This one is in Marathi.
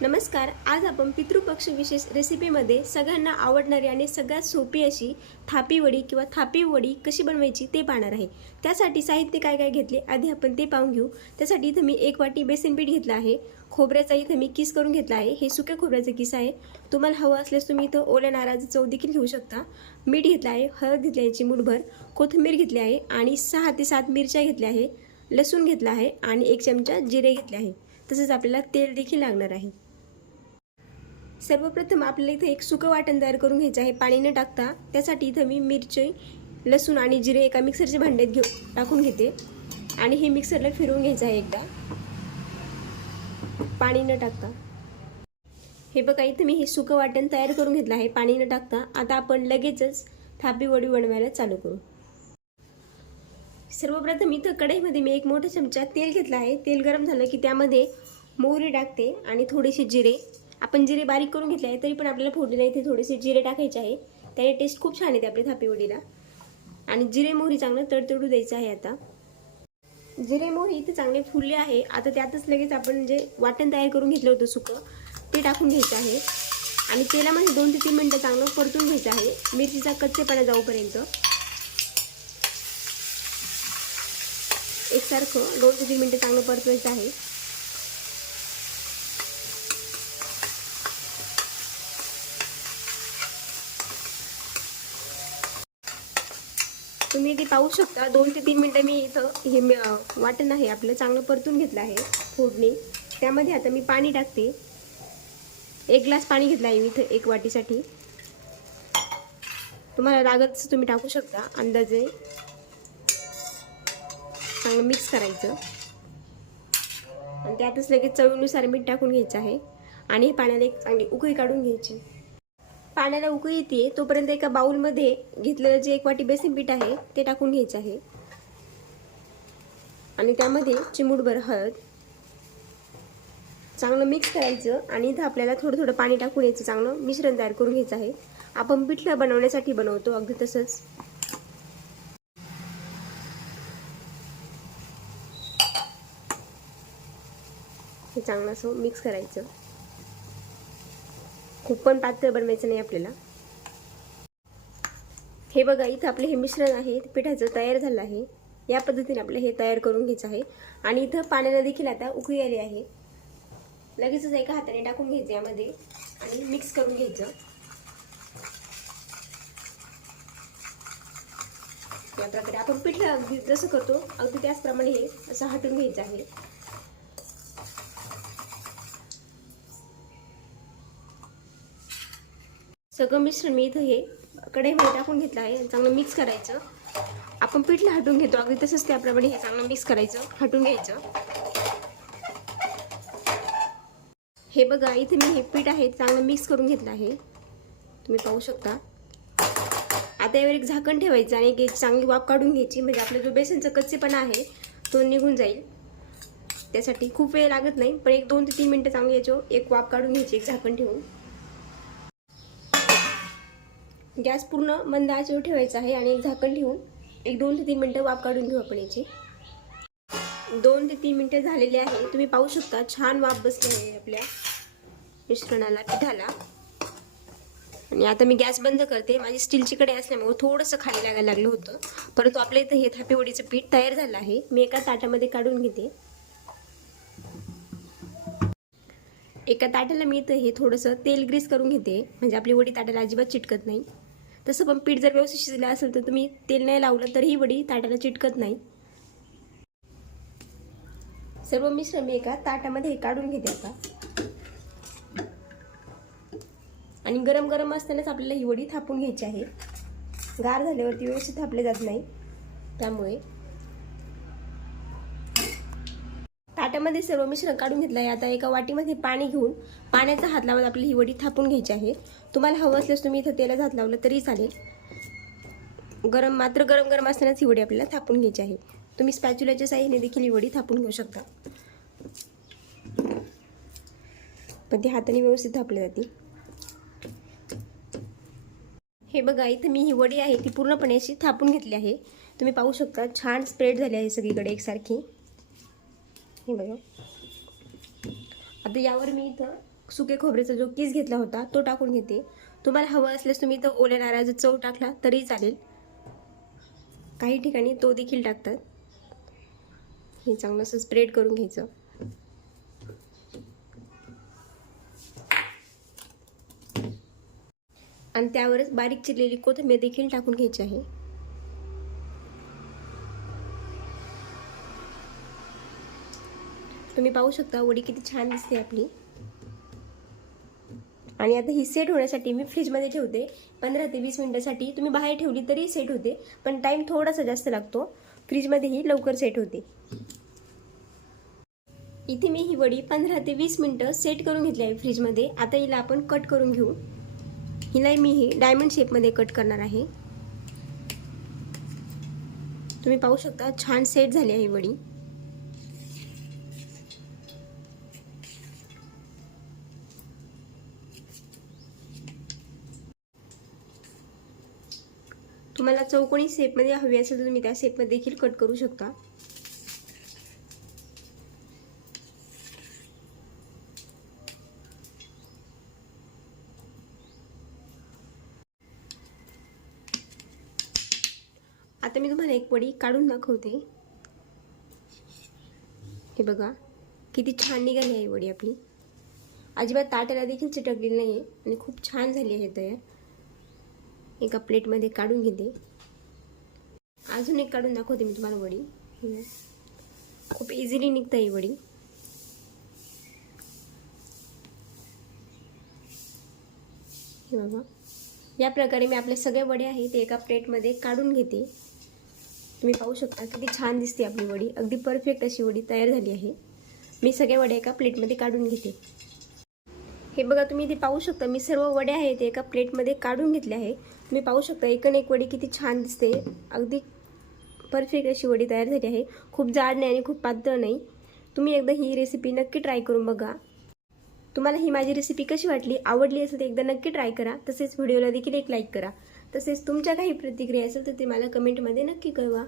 नमस्कार आज आपण पितृपक्ष विशेष रेसिपीमध्ये सगळ्यांना आवडणारी आणि सगळ्यात सोपी अशी थापी वडी किंवा थापी वडी कशी बनवायची ते पाहणार आहे. त्यासाठी साहित्य काय काय घेतले आधी आपण ते पाहून घेऊ. त्यासाठी इथं मी एक वाटी बेसन पीठ घेतलं आहे. खोबऱ्याचा इथं मी किस करून घेतला आहे. हे सुक्या खोबऱ्याचं किस आहे. तुम्हाला हवं असल्यास तुम्ही इथं ओल्या नारळाचं चव देखील घेऊ शकता. मीठ घेतलं आहे हळद घेतली आहे चिमूटभर कोथिंबीर घेतली आहे आणि सहा ते सात मिरच्या घेतल्या आहे. लसूण घेतला आहे आणि एक चमचा जिरे घेतले आहे. तसेच आपल्याला तेल देखील लागणार आहे. सर्वप्रथम आपल्याला इथे एक सुकं वाटण तयार करून घ्यायचं आहे. पाणी न टाकता त्यासाठी इथं मी मिरची लसूण आणि जिरे एका मिक्सरच्या भांड्यात घेऊ टाकून घेते. आणि हे मिक्सरला फिरवून घ्यायचं आहे एकदा. पाणी न टाकता. हे बघा इथं मी हे सुकं वाटण तयार करून घेतलं आहे. पाणी न टाकता. आता आपण लगेचच थापी वडी बनवायला चालू करू. सर्वप्रथम इथं कढईमध्ये मी एक मोठा चमचा तेल घेतला आहे. तेल गरम झालं की त्यामध्ये मोहरी टाकते आणि थोडेसे जिरे आपण जिरे बारीक करून घेतले आहे तरी पण आपल्याला फोडणीला इथे थोडेसे जिरे टाकायचे आहे. त्याने टेस्ट खूप छान येते आपल्या थापीवडीला. आणि जिरे मोहरी चांगलं तडतडू द्यायचं आहे आता. जिरे मोहरी इथे चांगले फुलले आहे. आता त्यातच लगेच आपण जे वाटण तयार करून घेतलं होतं सुकं ते टाकून घ्यायचं आहे. आणि तेलामध्ये दोन ते तीन मिनटं चांगलं परतून घ्यायचं आहे. मिरचीचा कच्चेपणा जाऊपर्यंत. एकसारखं दोन ते तीन मिनटं चांगलं परतवायचं आहे. तुम्ही इथे पाहू शकता. दोन ते तीन मिनटं मी इथं हे वाटण आहे. आपलं चांगलं परतून घेतलं आहे फोडणी. त्यामध्ये आता मी पाणी टाकते. एक ग्लास पाणी घेतलं आहे मी इथं एक वाटीसाठी. तुम्हाला लागतच तुम्ही टाकू शकता अंदाजे. चांगलं मिक्स करायचं. आणि त्यातच लगेच चवीनुसार मीठ टाकून घ्यायचं आहे. आणि हे पाण्याला एक चांगली उकळी काढून घ्यायची. पाण्याला उकळी येते तोपर्यंत एका बाउलमध्ये घेतलेलं जे एक वाटी बेसन पीठ आहे ते टाकून घ्यायचं आहे. आणि त्यामध्ये चिमूटभर हळद. चांगलं मिक्स करायचं आणि इथं आपल्याला थोडं थोडं पाणी टाकून यायचं चांगलं मिश्रण तयार करून घ्यायचं आहे. आपण पिठलं बनवण्यासाठी बनवतो अगदी तसंच. हे चांगलं असं मिक्स करायचं. खूप पण पातळ बनवायचं नाही आपल्याला. हे बघा इथं आपलं हे मिश्रण आहे पिठाचं तयार झालं आहे. या पद्धतीने आपलं हे तयार करून घ्यायचं आहे. आणि इथं पाण्याला देखील आता उकळी आली आहे. लगेचच एका हाताने टाकून घ्यायचं यामध्ये आणि मिक्स करून घ्यायचं. या प्रकारे आपण पिठलं अगदी जसं करतो अगदी त्याचप्रमाणे हे असं हटून घ्यायचं आहे. सगळं मिश्रण मी इथं हे कढईमध्ये टाकून घेतलं आहे. चांगलं मिक्स करायचं. आपण पीठला हटून घेतो. अगदी तसंच त्याप्रमाणे हे चांगलं मिक्स करायचं. हटून घ्यायचं. हे बघा इथे मी हे पीठ आहे चांगलं मिक्स करून घेतलं आहे. तुम्ही पाहू शकता. आता यावर एक झाकण ठेवायचं आणि एक चांगली वाफ काढून घ्यायची. म्हणजे आपला जो बेसनचा कच्चेपणा आहे तो निघून जाईल. त्यासाठी खूप वेळ लागत नाही पण एक दोन ते तीन मिनटं चांगली याच्यावर एक वाफ काढून घ्यायची एक झाकण ठेवून. गॅस पूर्ण मंद आचेवर ठेवायचा आहे आणि एक झाकण ठेवून एक दोन ते तीन मिनटं वाफ काढून घेऊ आपण याची. दोन ते तीन मिनटं झालेली आहे. तुम्ही पाहू शकता छान वाफ बसली आहे आपल्या मिश्रणाला पिठाला. आणि आता मी गॅस बंद करते. माझी स्टीलची कडे असल्यामुळे थोडंसं खाली लागायला लागलं होतं. परंतु आपल्या इथं हे थापीवडीचं पीठ तयार झालं आहे. मी एका ताटामध्ये काढून घेते. एका ताटाला मी इथं हे थोडंसं तेल ग्रीस करून घेते. म्हणजे आपली वडी ताटाला अजिबात चिटकत नाही. तसं पण पीठ जर व्यवस्थित शिजलं असेल तर तुम्ही तेल नाही लावलं तर ही वडी ताटाला चिटकत नाही. सर्व मिश्रण मी एका ताटामध्ये हे काढून घेते आता. आणि गरम गरम असतानाच आपल्याला ही वडी थापून घ्यायची आहे. गार झाल्यावरती व्यवस्थित थापले जात नाही. त्यामुळे वाट्यामध्ये सर्व मिश्रण काढून घेतलं आहे. आता एका वाटीमध्ये पाणी घेऊन पाण्याचा हात लावत आपली ही वडी थापून घ्यायची आहे. तुम्हाला हवं असल्यास तुम्ही इथं तेलाचा हात लावलं तरी चालेल. गरम मात्र गरम गरम असतानाच ही वडी आपल्याला थापून घ्यायची आहे. तुम्ही स्पॅच्युलाच्या साह्याने देखील ही वडी थापून घेऊ शकता. पण ती हाताने व्यवस्थित थापली जाते. हे बघा इथं मी ही वडी आहे ती पूर्णपणे अशी थापून घेतली आहे. तुम्ही पाहू शकता छान स्प्रेड झाली आहे सगळीकडे एकसारखी. हे बघा आता यावर मी इथं सुके खोबऱ्याचा जो किस घेतला होता तो टाकून घेते. तुम्हाला हवं असल्यास तुम्ही इथं ओल्या नारळाचा चव टाकला तरी चालेल. काही ठिकाणी तो देखील टाकतात. हे चांगलं असं स्प्रेड करून घ्यायचं. आणि त्यावरच बारीक चिरलेली कोथिंबीर देखील टाकून घ्यायची आहे. तुम्ही पाहू शकता वडी किती छान दिसते आपली. आणि आता ही सेट होण्यासाठी मी फ्रीजमध्ये ठेवते. पंधरा ते वीस मिनिटासाठी. तुम्ही बाहेर ठेवली तरी सेट होते. पण टाईम थोडासा जास्त लागतो. फ्रीजमध्येही लवकर सेट होते. इथे मी ही वडी पंधरा ते वीस मिनटं सेट करून घेतली आहे फ्रीजमध्ये. आता हिला आपण कट करून घेऊ. हिला मी ही डायमंड शेपमध्ये कट करणार आहे. तुम्ही पाहू शकता छान सेट झाली आहे वडी. तुम्हाला चौकोनी शेपमध्ये हवी असेल तर तुम्ही त्या शेपमध्ये देखील कट करू शकता. आता मी तुम्हाला एक वडी काढून दाखवते. हे बघा किती छान निघाली आहे वडी आपली. अजिबात ताटाला देखील चिटकलेली नाही आहे आणि खूप छान झाली आहे तयार. एका प्लेटमध्ये काढून घेते. अजून एक काढून दाखवते मी तुम्हाला वडी. खूप इझिली निघतं ही वडी. हे बघा. या प्रकारे मी आपले सगळे वडे आहेत ते एका प्लेटमध्ये काढून घेते. तुम्ही पाहू शकता किती छान दिसते आपली वडी. अगदी परफेक्ट अशी वडी तयार झाली आहे. मी सगळे वडे एका प्लेटमध्ये काढून घेते. हे बघा तुम्ही इथे पाहू शकता मी सर्व वडे आहेत ते एका प्लेटमध्ये काढून घेतले आहे तुम्ही पाहू शकता एकन एक वडी किती छान दिसते. अगदी परफेक्ट अशी वडी तयार झाली आहे. खूप जाड नाही आणि खूप पातळ नाही. तुम्ही एकदा ही रेसिपी नक्की ट्राय करून बघा. तुम्हाला ही माझी रेसिपी कशी वाटली आवडली असेल तर एकदा नक्की ट्राय करा. तसेच व्हिडिओला देखील एक लाईक करा. तसेच तुमच्या काही प्रतिक्रिया असेल तर ते मला कमेंटमध्ये नक्की कळवा.